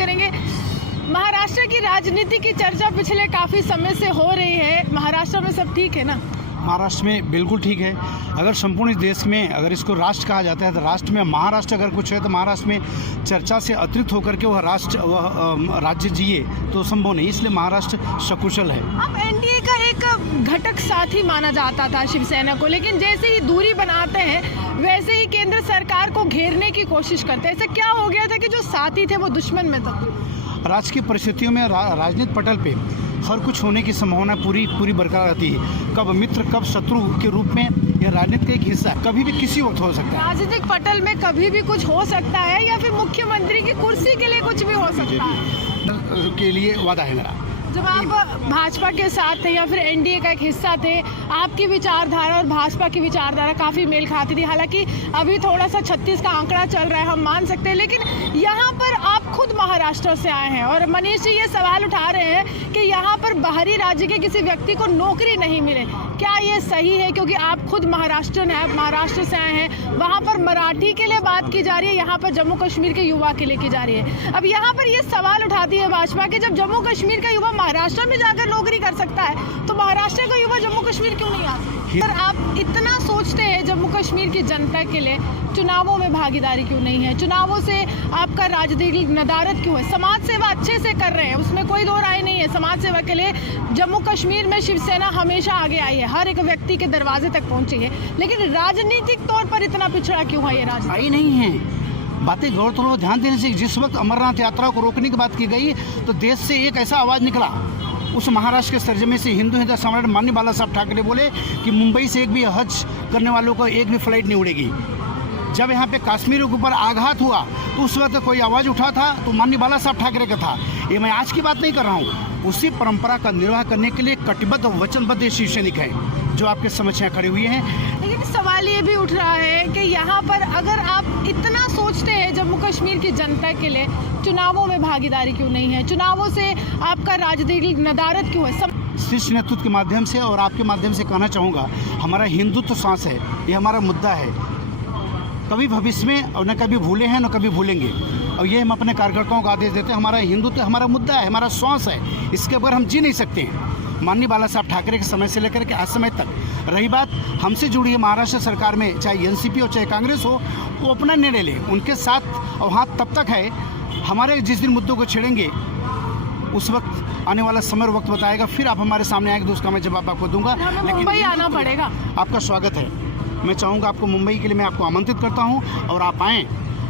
करेंगे। महाराष्ट्र की राजनीति की चर्चा पिछले काफ़ी समय से हो रही है। महाराष्ट्र में सब ठीक है ना? महाराष्ट्र में बिल्कुल ठीक है। अगर संपूर्ण देश में अगर इसको राष्ट्र कहा जाता है तो राष्ट्र में महाराष्ट्र अगर कुछ है तो महाराष्ट्र में चर्चा से अतिरिक्त होकर के वह राज्य जिए तो संभव नहीं, इसलिए महाराष्ट्र सकुशल है। अब एनडीए का एक घटक साथी माना जाता था शिवसेना को, लेकिन जैसे ही दूरी बनाते हैं वैसे ही केंद्र सरकार को घेरने की कोशिश करते हैं। ऐसा क्या हो गया था कि जो साथी थे वो दुश्मन में तब्दील? राजकीय परिस्थितियों में राजनीतिक पटल पे हर कुछ होने की संभावना पूरी बरकरार रहती है। कब मित्र कब शत्रु के रूप में यह राजनीति का एक हिस्सा कभी भी किसी वक्त हो सकता है। राजनीतिक पटल में कभी भी कुछ हो सकता है या फिर मुख्यमंत्री की कुर्सी के लिए कुछ भी हो सकता है के लिए वादा है मेरा। जब आप भाजपा के साथ थे या फिर एनडीए का एक हिस्सा थे, आपकी विचारधारा और भाजपा की विचारधारा काफ़ी मेल खाती थी। हालांकि अभी थोड़ा सा 36 का आंकड़ा चल रहा है, हम मान सकते हैं, लेकिन यहाँ पर आप खुद महाराष्ट्र से आए हैं और मनीष जी ये सवाल उठा रहे हैं कि यहाँ पर बाहरी राज्य के किसी व्यक्ति को नौकरी नहीं मिले। क्या ये सही है? क्योंकि आप खुद महाराष्ट्र हैं, महाराष्ट्र से आए हैं, वहाँ पर मराठी के लिए बात की जा रही है, यहाँ पर जम्मू कश्मीर के युवा के लिए की जा रही है। अब यहाँ पर ये सवाल उठाती है भाजपा कि जब जम्मू कश्मीर का युवा महाराष्ट्र में जाकर नौकरी कर सकता है तो महाराष्ट्र का युवा जम्मू कश्मीर क्यों नहीं आ सकता? सर, आप इतना सोचते हैं जम्मू कश्मीर की जनता के लिए, चुनावों में भागीदारी क्यों नहीं है? चुनावों से आपका राजनीतिक नदारद क्यों है? समाज सेवा अच्छे से कर रहे हैं, उसमें कोई दो राय नहीं है। समाज सेवा के लिए जम्मू कश्मीर में शिवसेना हमेशा आगे आई है, हर एक व्यक्ति के दरवाजे तक पहुंची है, लेकिन राजनीतिक तौर पर इतना पिछड़ा क्यों है ये राजनीति? आई नहीं है। बातें गौर तो ध्यान देने से जिस वक्त अमरनाथ यात्रा को रोकने की बात की गई तो देश से एक ऐसा आवाज़ निकला, उस महाराष्ट्र के तर्जमे से हिंदू हृदय सम्राट माननीय बाला साहब ठाकरे बोले कि मुंबई से एक भी हज करने वालों को एक भी फ्लाइट नहीं उड़ेगी। जब यहाँ पे कश्मीर के ऊपर आघात हुआ तो उस वक्त कोई आवाज़ उठा था तो माननीय बाला साहब ठाकरे का था। ये मैं आज की बात नहीं कर रहा हूँ, उसी परंपरा का निर्वाह करने के लिए कटिबद्ध वचनबद्ध शिवसैनिक हैं जो आपके समक्ष यहाँ खड़े हुए हैं। लेकिन सवाल ये भी उठ रहा है कि यहाँ पर अगर आप इतना सोचते हैं जम्मू कश्मीर की जनता के लिए, चुनावों में भागीदारी क्यों नहीं है? चुनावों से आपका राजनीतिक नदारद क्यों है? शीर्ष नेतृत्व के माध्यम से और आपके माध्यम से कहना चाहूँगा, हमारा हिंदुत्व सांस है, ये हमारा मुद्दा है। कभी भविष्य में और न कभी भूले हैं न कभी भूलेंगे, और ये हम अपने कार्यकर्ताओं को आदेश देते हैं। हमारा हिंदुत्व हमारा मुद्दा है, हमारा श्वास है, इसके बगैर हम जी नहीं सकते हैं। माननीय बाला साहब ठाकरे के समय से लेकर के आज समय तक रही बात हमसे जुड़ी है महाराष्ट्र सरकार में, चाहे एनसीपी हो चाहे कांग्रेस हो, वो अपना निर्णय ले, उनके साथ और हाथ तब तक है। हमारे जिस दिन मुद्दों को छेड़ेंगे उस वक्त आने वाला समय और वक्त बताएगा, फिर आप हमारे सामने आएंगे तो उसका मैं जवाब आपको दूंगा। लेकिन मुंबई आना पड़ेगा। आपका स्वागत है, मैं चाहूँगा आपको मुंबई के लिए मैं आपको आमंत्रित करता हूँ और आप आएँ,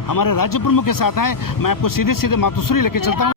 हमारे राज्य प्रमुख के साथ आएँ, मैं आपको सीधे मातोश्री लेके चलता हूँ।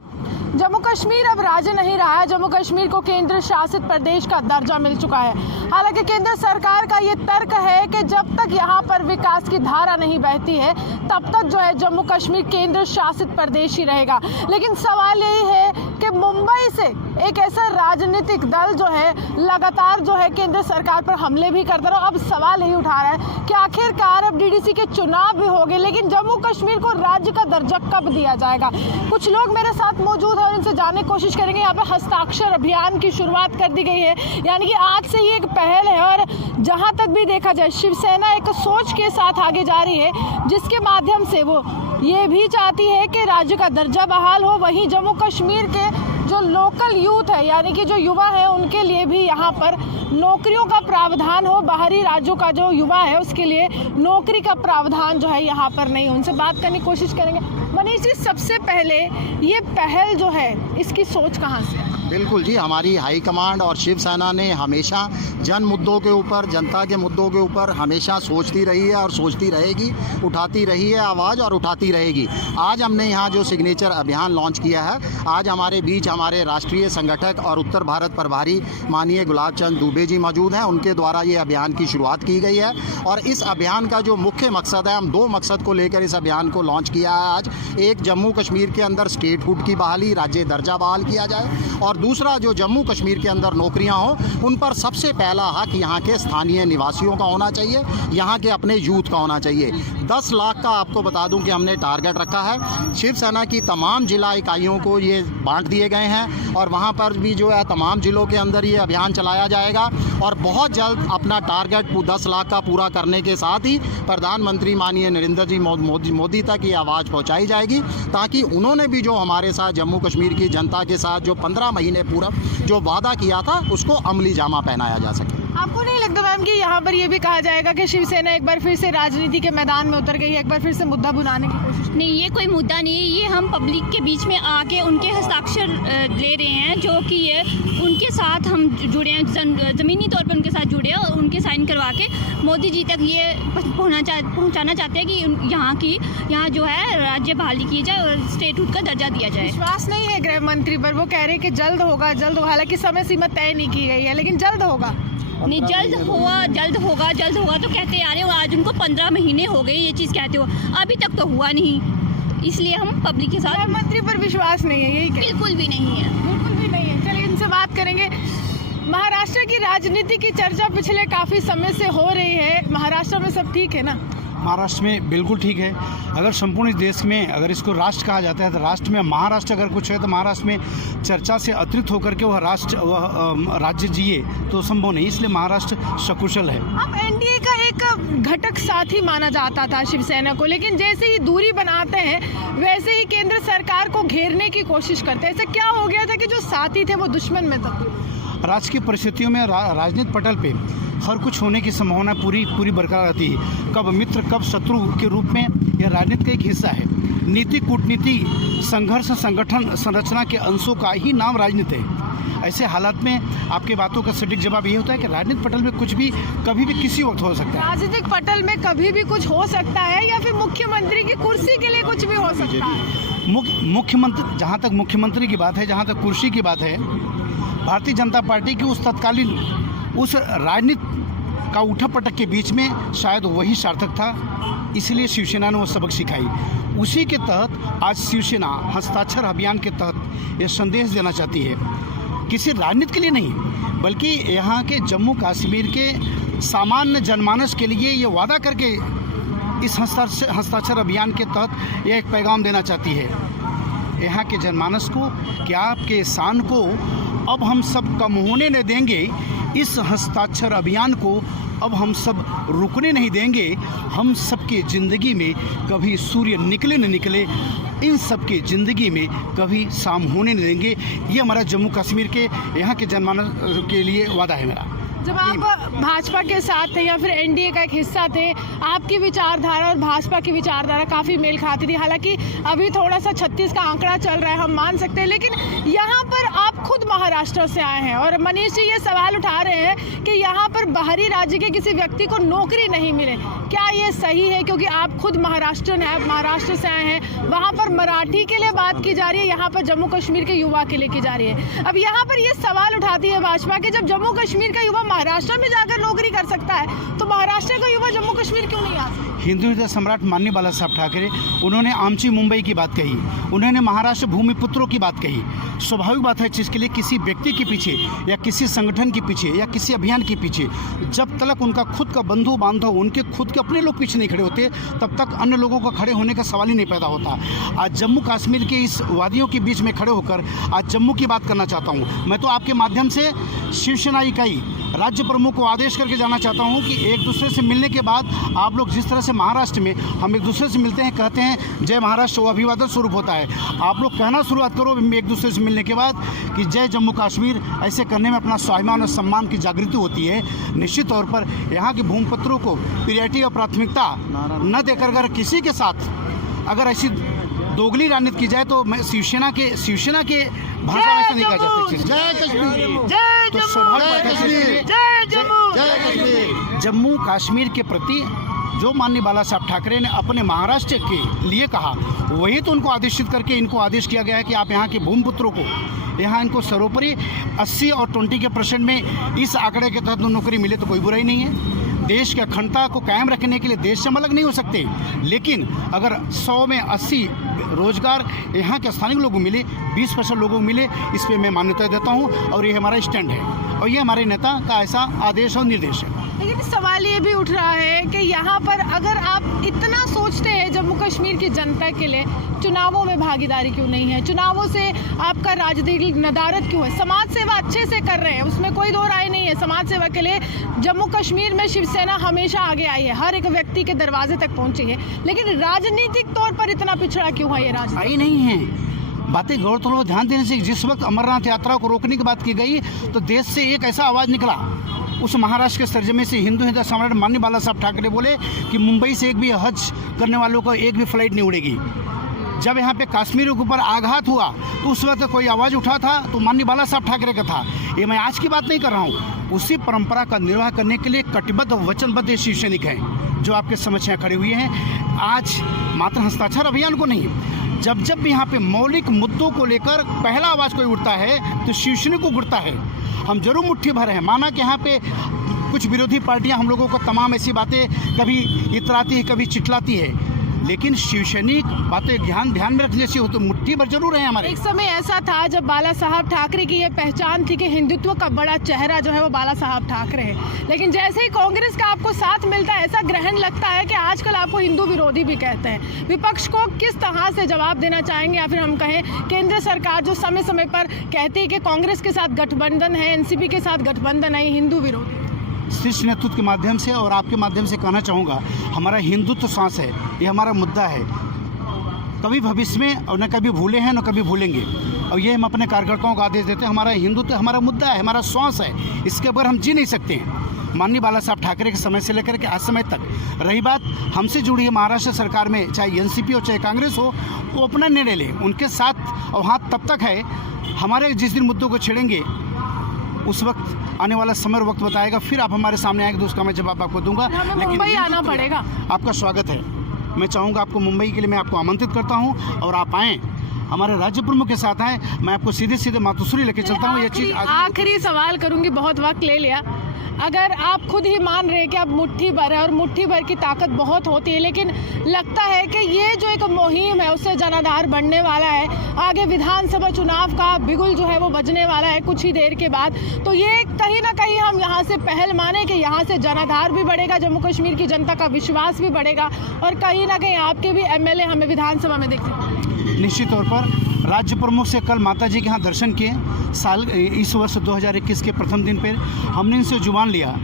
जम्मू कश्मीर अब राज्य नहीं रहा है, जम्मू कश्मीर को केंद्र शासित प्रदेश का दर्जा मिल चुका है। हालांकि केंद्र सरकार का ये तर्क है कि जब तक यहाँ पर विकास की धारा नहीं बहती है तब तक जो है जम्मू कश्मीर केंद्र शासित प्रदेश ही रहेगा। लेकिन सवाल यही है कि मुंबई से एक ऐसा राजनीतिक दल जो है लगातार जो है केंद्र सरकार पर हमले भी करता रहा। अब सवाल यही उठा रहा है कि आखिरकार अब डीडीसी के चुनाव भी हो गए, लेकिन जम्मू कश्मीर को राज्य का दर्जा कब दिया जाएगा? कुछ लोग मेरे साथ मौजूद और इनसे जानने की कोशिश करेंगे। यहाँ पे हस्ताक्षर अभियान की शुरुआत कर दी गई है, यानी कि आज से ही एक पहल है और जहाँ तक भी देखा जाए शिवसेना एक सोच के साथ आगे जा रही है जिसके माध्यम से वो ये भी चाहती है कि राज्य का दर्जा बहाल हो, वहीं जम्मू कश्मीर के जो लोकल यूथ है यानी कि जो युवा है उनके लिए भी यहाँ पर नौकरियों का प्रावधान हो। बाहरी राज्यों का जो युवा है उसके लिए नौकरी का प्रावधान जो है यहाँ पर नहीं। उनसे बात करने की कोशिश करेंगे। मनीष जी, सबसे पहले ये पहल जो है इसकी सोच कहाँ से है? बिल्कुल जी, हमारी हाईकमांड और शिवसेना ने हमेशा जन मुद्दों के ऊपर, जनता के मुद्दों के ऊपर हमेशा सोचती रही है और सोचती रहेगी, उठाती रही है आवाज़ और उठाती रहेगी। आज हमने यहाँ जो सिग्नेचर अभियान लॉन्च किया है, आज हमारे बीच हमारे राष्ट्रीय संगठक और उत्तर भारत प्रभारी माननीय गुलाब चंद दुबे जी मौजूद हैं। उनके द्वारा ये अभियान की शुरुआत की गई है और इस अभियान का जो मुख्य मकसद है, हम दो मकसद को लेकर इस अभियान को लॉन्च किया है आज। एक, जम्मू कश्मीर के अंदर स्टेटहुड की बहाली, राज्य दर्जा बहाल किया जाए, और दूसरा, जो जम्मू कश्मीर के अंदर नौकरियां हो उन पर सबसे पहला हक यहाँ के स्थानीय निवासियों का होना चाहिए, यहाँ के अपने यूथ का होना चाहिए। 10 लाख का आपको बता दूं कि हमने टारगेट रखा है। शिवसेना की तमाम जिला इकाइयों को ये बांट दिए गए हैं और वहाँ पर भी जो है तमाम जिलों के अंदर ये अभियान चलाया जाएगा और बहुत जल्द अपना टारगेट 10 लाख का पूरा करने के साथ ही प्रधानमंत्री माननीय नरेंद्र जी मोदी तक ये आवाज़ पहुँचाई जाएगी, ताकि उन्होंने भी जो हमारे साथ जम्मू कश्मीर की जनता के साथ जो 15 महीने पूरा जो वादा किया था उसको अमली जामा पहनाया जा सके। आपको नहीं लगता मैम कि यहाँ पर ये भी कहा जाएगा कि शिवसेना एक बार फिर से राजनीति के मैदान में उतर गई है, एक बार फिर से मुद्दा बुलाने की कोशिश? नहीं, ये कोई मुद्दा नहीं है, ये हम पब्लिक के बीच में आके उनके हस्ताक्षर ले रहे हैं, जो कि ये उनके साथ हम जुड़े हैं, ज़मीनी तौर पर उनके साथ जुड़े हैं और उनके साइन करवा के मोदी जी तक ये पहुँचाना चाहते हैं कि यहाँ जो है राज्य बहाली की जाए और स्टेटहुड का दर्जा दिया जाए। विश्वास नहीं है गृह मंत्री पर? वो कह रहे हैं कि जल्द होगा, हालांकि समय सीमा तय नहीं की गई है, लेकिन जल्द होगा। नहीं, जल्द होगा तो कहते आ रहे हो, आज उनको 15 महीने हो गए ये चीज़ कहते हो, अभी तक तो हुआ नहीं, इसलिए हम पब्लिक के साथ। मंत्री पर विश्वास नहीं है, यही बिल्कुल भी नहीं है, बिल्कुल भी नहीं है। चलिए इनसे बात करेंगे। महाराष्ट्र की राजनीति की चर्चा पिछले काफ़ी समय से हो रही है, महाराष्ट्र में सब ठीक है ना? महाराष्ट्र में बिल्कुल ठीक है। अगर संपूर्ण इस देश में अगर इसको राष्ट्र कहा जाता है तो राष्ट्र में महाराष्ट्र अगर कुछ है तो महाराष्ट्र में चर्चा से अतिरिक्त होकर के वह राज्य जिए तो संभव नहीं, इसलिए महाराष्ट्र सकुशल है। अब एनडीए का एक घटक साथी माना जाता था शिवसेना को, लेकिन जैसे ही दूरी बनाते हैं वैसे ही केंद्र सरकार को घेरने की कोशिश करते हैं। ऐसा क्या हो गया था कि जो साथी थे वो दुश्मन में तब्दील? राजकीय परिस्थितियों में राजनीतिक पटल पे हर कुछ होने की संभावना पूरी बरकरार रहती है। कब मित्र कब शत्रु के रूप में यह राजनीति का एक हिस्सा है। नीति कूटनीति संघर्ष संगठन संरचना के अंशों का ही नाम राजनीति है। ऐसे हालात में आपके बातों का सटीक जवाब ये होता है कि राजनीतिक पटल में कुछ भी कभी भी किसी वक्त हो सकता है। राजनीतिक पटल में कभी भी कुछ हो सकता है या फिर मुख्यमंत्री की कुर्सी के लिए कुछ भी हो सकता है? मुख्यमंत्री, जहाँ तक मुख्यमंत्री की बात है, जहाँ तक कुर्सी की बात है, भारतीय जनता पार्टी की उस तत्कालीन उस राजनीति का उठक-पटक के बीच में शायद वही सार्थक था, इसलिए शिवसेना ने वो सबक सिखाई। उसी के तहत आज शिवसेना हस्ताक्षर अभियान के तहत ये संदेश देना चाहती है, किसी राजनीति के लिए नहीं बल्कि यहाँ के जम्मू कश्मीर के सामान्य जनमानस के लिए ये वादा करके इस हस्ताक्षर अभियान के तहत यह एक पैगाम देना चाहती है यहाँ के जनमानस को कि आपके शान को अब हम सब कम होने नहीं देंगे, इस हस्ताक्षर अभियान को अब हम सब रुकने नहीं देंगे। हम सबके ज़िंदगी में कभी सूर्य निकले न निकले, इन सब के ज़िंदगी में कभी शाम होने नहीं देंगे। ये हमारा जम्मू कश्मीर के यहाँ के जनमानस के लिए वादा है मेरा। जब आप भाजपा के साथ थे या फिर एनडीए का एक हिस्सा थे, आपकी विचारधारा और भाजपा की विचारधारा काफ़ी मेल खाती थी। हालांकि अभी थोड़ा सा 36 का आंकड़ा चल रहा है, हम मान सकते हैं, लेकिन यहाँ पर आप खुद महाराष्ट्र से आए हैं और मनीष जी ये सवाल उठा रहे हैं कि यहाँ पर बाहरी राज्य के किसी व्यक्ति को नौकरी नहीं मिले। क्या ये सही है? क्योंकि आप खुद महाराष्ट्र से आए हैं, वहाँ पर मराठी के लिए बात की जा रही है, यहाँ पर जम्मू कश्मीर के युवा के लिए की जा रही है। अब यहाँ पर ये सवाल उठाती है भाजपा कि जब जम्मू कश्मीर का युवा महाराष्ट्र में जाकर नौकरी कर सकता है तो महाराष्ट्र का युवा जम्मू कश्मीर क्यों नहीं आ सकता? हिंदू हृदय सम्राट माननीय बाला साहब ठाकरे, उन्होंने आमची मुंबई की बात कही, उन्होंने महाराष्ट्र भूमिपुत्रों की बात कही। स्वाभाविक बात है जिसके लिए किसी व्यक्ति के पीछे या किसी संगठन के पीछे या किसी अभियान के पीछे जब तक उनका खुद का बंधु बांधव, उनके खुद के अपने लोग पीछे नहीं खड़े होते, तब तक अन्य लोगों का खड़े होने का सवाल ही नहीं पैदा होता। आज जम्मू कश्मीर के इस वादियों के बीच में खड़े होकर आज जम्मू की बात करना चाहता हूँ। मैं तो आपके माध्यम से शिवसेना इकाई राज्य प्रमुख को आदेश करके जाना चाहता हूं कि एक दूसरे से मिलने के बाद आप लोग जिस तरह से महाराष्ट्र में हम एक दूसरे से मिलते हैं, कहते हैं जय महाराष्ट्र, वो अभिवादन स्वरूप होता है। आप लोग कहना शुरुआत करो एक दूसरे से मिलने के बाद कि जय जम्मू कश्मीर। ऐसे करने में अपना स्वाभिमान और सम्मान की जागृति होती है। निश्चित तौर पर यहाँ के भूमिपुत्रों को प्रियरिटी और प्राथमिकता न देकर अगर किसी के साथ अगर ऐसी दोगली राजनीति की जाए तो मैं शिवसेना के भाषा में से नहीं कहा जा सकता। जय कश्मीर, तो स्वाभाविक जम्मू कश्मीर के प्रति जो माननीय बाला साहब ठाकरे ने अपने महाराष्ट्र के लिए कहा, वही तो उनको आदेशित करके इनको आदेश किया गया है कि आप यहाँ के भूमिपुत्रों को यहाँ इनको सर्वोपरि 80 और 20% में इस आंकड़े के तहत नौकरी मिले तो कोई बुराई नहीं है। देश की अखंडता को कायम रखने के लिए देश से हम अलग नहीं हो सकते, लेकिन अगर 100 में 80 रोजगार यहाँ के स्थानीय लोगों को मिले, 20% लोगों को मिले, इस पर मैं मान्यता देता हूँ और ये हमारा स्टैंड है और ये हमारे नेता का ऐसा आदेश और निर्देश है। लेकिन सवाल ये भी उठ रहा है कि यहाँ पर अगर आप इतना सोचते हैं जम्मू कश्मीर की जनता के लिए, चुनावों में भागीदारी क्यों नहीं है? चुनावों से आपका राजनीतिक नदारद क्यों है? समाज सेवा अच्छे से कर रहे हैं, उसमें कोई दो राय नहीं है। समाज सेवा के लिए जम्मू कश्मीर में शिवसेना हमेशा आगे आई है, हर एक व्यक्ति के दरवाजे तक पहुंची है, लेकिन राजनीतिक तौर पर इतना पिछड़ा क्यों है ये राजनीति? आई नहीं है। बातें गौरतलब ध्यान देने से, जिस वक्त अमरनाथ यात्रा को रोकने की बात की गई तो देश से एक ऐसा आवाज़ निकला, उस महाराष्ट्र के सरजमी से हिंदू हृदय सम्राट माननीय बाला साहब ठाकरे बोले कि मुंबई से एक भी हज करने वालों को एक भी फ्लाइट नहीं उड़ेगी। जब यहाँ पे कश्मीर के ऊपर आघात हुआ तो उस वक्त कोई आवाज़ उठा था तो माननीय बाला साहब ठाकरे का था। ये मैं आज की बात नहीं कर रहा हूँ, उसी परंपरा का निर्वाह करने के लिए कटिबद्ध वचनबद्ध शिव सैनिक हैं जो आपके समक्ष यहाँ खड़े हुए हैं। आज मात्र हस्ताक्षर अभियान को नहीं, जब जब भी यहाँ पे मौलिक मुद्दों को लेकर पहला आवाज़ कोई उठता है तो शिव सैनिक को उठता है। हम जरूर मुट्ठी भर हैं, माना कि यहाँ पे कुछ विरोधी पार्टियाँ हम लोगों को तमाम ऐसी बातें कभी इतराती है, कभी चिटलाती है, लेकिन शिव सैनिक बातें ध्यान में रखने जैसी हो तो मुट्ठी भर जरूर है हमारे। एक समय ऐसा था जब बाला साहब ठाकरे की ये पहचान थी कि हिंदुत्व का बड़ा चेहरा जो है वो बाला साहब ठाकरे है, लेकिन जैसे ही कांग्रेस का आपको साथ मिलता है ऐसा ग्रहण लगता है कि आजकल आपको हिंदू विरोधी भी कहते हैं। विपक्ष को किस तरह से जवाब देना चाहेंगे, या फिर हम कहें केंद्र सरकार जो समय समय पर कहती है कि कांग्रेस के साथ गठबंधन है, एनसीपी के साथ गठबंधन है, हिंदू विरोधी? शीर्ष नेतृत्व के माध्यम से और आपके माध्यम से कहना चाहूँगा, हमारा हिंदुत्व सांस है, ये हमारा मुद्दा है। कभी भविष्य में और न कभी भूले हैं न कभी भूलेंगे, और ये हम अपने कार्यकर्ताओं को आदेश देते हैं। हमारा हिंदुत्व हमारा मुद्दा है, हमारा श्वास है, इसके बगैर हम जी नहीं सकते हैं। माननीय बाला साहब ठाकरे के समय से लेकर के आज समय तक रही बात हमसे जुड़ी है, महाराष्ट्र सरकार में चाहे एनसीपी हो चाहे कांग्रेस हो, वो अपना निर्णय ले, उनके साथ और हाथ तब तक है। हमारे जिस दिन मुद्दों को छेड़ेंगे उस वक्त आने वाला समय और वक्त बताएगा, फिर आप हमारे सामने आएंगे तो उसका मैं जवाब आपको दूंगा। हमें मुंबई आना पड़ेगा। आपका स्वागत है, मैं चाहूँगा आपको मुंबई के लिए मैं आपको आमंत्रित करता हूँ और आप आएँ, हमारे राज्य प्रमुख के साथ आए, मैं आपको सीधे सीधे मातोश्री लेके चलता हूँ। ये चीज़ आखिरी सवाल करूँगी, बहुत वक्त ले लिया। अगर आप खुद ही मान रहे हैं कि आप मुट्ठी भर है और मुट्ठी भर की ताकत बहुत होती है, लेकिन लगता है कि ये जो एक मुहिम है उससे जनाधार बढ़ने वाला है, आगे विधानसभा चुनाव का बिगुल जो है वो बजने वाला है कुछ ही देर के बाद, तो ये कहीं ना कहीं हम यहाँ से पहल माने कि यहाँ से जनाधार भी बढ़ेगा, जम्मू कश्मीर की जनता का विश्वास भी बढ़ेगा और कहीं ना कहीं आपके भी एमएलए हमें विधानसभा में दिखेंगे। निश्चित तौर पर राज्य प्रमुख से कल माता जी के यहाँ दर्शन किए। इस वर्ष 2021 के प्रथम दिन पर हमने इनसे जुबान लिया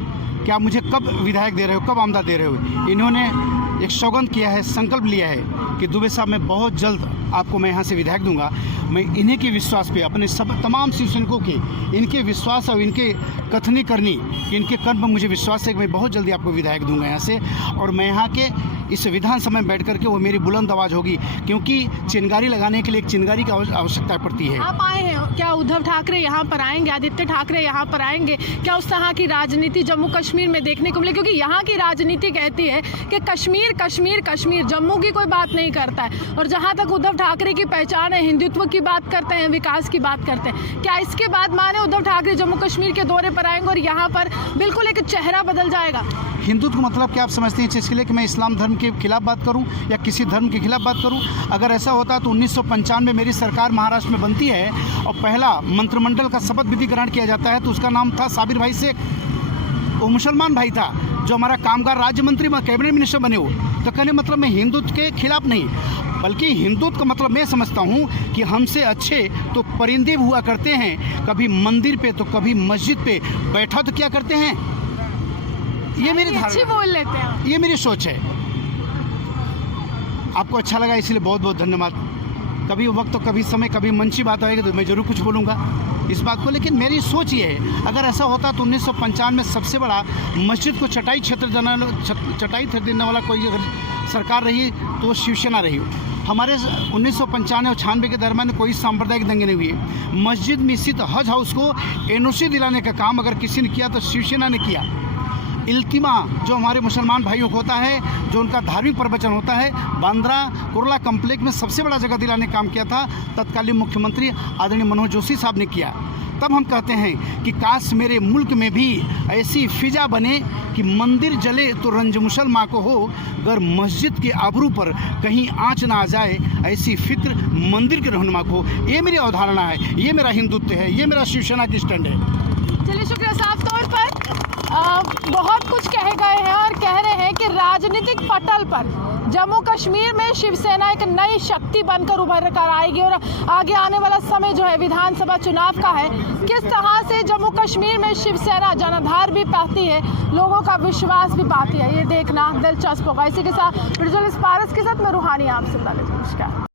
कि आप मुझे कब विधायक दे रहे हो, कब आमदार दे रहे हो। इन्होंने एक सौगंध किया है, संकल्प लिया है कि दुबे साहब मैं बहुत जल्द आपको मैं यहाँ से विधायक दूंगा। मैं इन्हीं के विश्वास पे, अपने सब तमाम शिव सैनिकों के इनके विश्वास और इनके कथनी करनी, इनके कर्म पर मुझे विश्वास है कि मैं बहुत जल्दी आपको विधायक दूंगा यहाँ से। और मैं यहाँ के इस विधानसभा में बैठ करके वो मेरी बुलंद आवाज़ होगी, क्योंकि चिंगारी लगाने के लिए एक चिंगारी की आवश्यकता पड़ती है। आप आए हैं, क्या उद्धव ठाकरे यहाँ पर आएंगे, आदित्य ठाकरे यहाँ पर आएंगे, क्या उस तरह की राजनीति जम्मू कश्मीर में देखने को मिले? क्योंकि यहाँ की राजनीति कहती है कि कश्मीर कश्मीर कश्मीर, जम्मू की कोई बात नहीं करता है। और जहाँ तक उद्धव ठाकरे की पहचान है, हिंदुत्व की बात करते हैं, विकास की बात करते हैं, क्या इसके बाद माने उद्धव ठाकरे जम्मू कश्मीर के दौरे पर आएंगे और यहाँ पर बिल्कुल एक चेहरा बदल जाएगा? हिंदुत्व का मतलब क्या आप समझते हैं? इसके लिए कि मैं इस्लाम धर्म के खिलाफ बात करूं या किसी धर्म के खिलाफ बात करूं? अगर ऐसा होता तो 1995 में मेरी सरकार महाराष्ट्र में बनती है और पहला मंत्रिमंडल का शपथ विधि ग्रहण किया जाता है तो उसका नाम था साबिर भाई शेख। वो मुसलमान भाई था जो हमारा कामगार राज्य मंत्री कैबिनेट मिनिस्टर बने हो। तो कहने मतलब मैं हिंदुत्व के खिलाफ नहीं, बल्कि हिंदुत्व का मतलब मैं समझता हूँ कि हमसे अच्छे तो परिंदे हुआ करते हैं, कभी मंदिर पे तो कभी मस्जिद पे बैठा तो क्या करते हैं। ये मेरी अच्छी बोल लेते हैं, ये मेरी सोच है। आपको अच्छा लगा इसलिए बहुत बहुत धन्यवाद। कभी वक्त तो कभी समय कभी मन की बात आएगी तो मैं ज़रूर कुछ बोलूँगा इस बात को, लेकिन मेरी सोच ये है अगर ऐसा होता तो 1995 में सबसे बड़ा मस्जिद को चटाई देने वाला कोई अगर सरकार रही तो वो शिवसेना रही। हमारे 1995 और 96 के दरमियान कोई सांप्रदायिक दंगे नहीं हुए। मस्जिद में स्थित हज हाउस को एनओसी दिलाने का काम अगर किसी ने किया तो शिवसेना ने किया। इल्तिमा जो हमारे मुसलमान भाइयों को होता है, जो उनका धार्मिक प्रवचन होता है, बांद्रा कुर्ला कॉम्प्लेक्स में सबसे बड़ा जगह दिलाने का काम किया था तत्कालीन मुख्यमंत्री आदरणीय मनोहर जोशी साहब ने किया। तब हम कहते हैं कि काश मेरे मुल्क में भी ऐसी फिजा बने कि मंदिर जले तो रंज मुसलमान को हो, अगर मस्जिद के आबरू पर कहीं आँच ना आ जाए, ऐसी फिक्र मंदिर के रहनुमा को। ये मेरी अवधारणा है, ये मेरा हिंदुत्व है, ये मेरा शिवसेना की स्टैंड है। चलिए शुक्रिया। साफ तौर पर बहुत कुछ कहे गए हैं और कह रहे हैं कि राजनीतिक पटल पर जम्मू कश्मीर में शिवसेना एक नई शक्ति बनकर उभर कर आएगी और आगे आने वाला समय जो है विधानसभा चुनाव का है, किस तरह से जम्मू कश्मीर में शिवसेना जनाधार भी पाती है, लोगों का विश्वास भी पाती है, ये देखना दिलचस्प होगा। इसी के साथ पारस के साथ मैं रूहानी आपसे नमस्कार।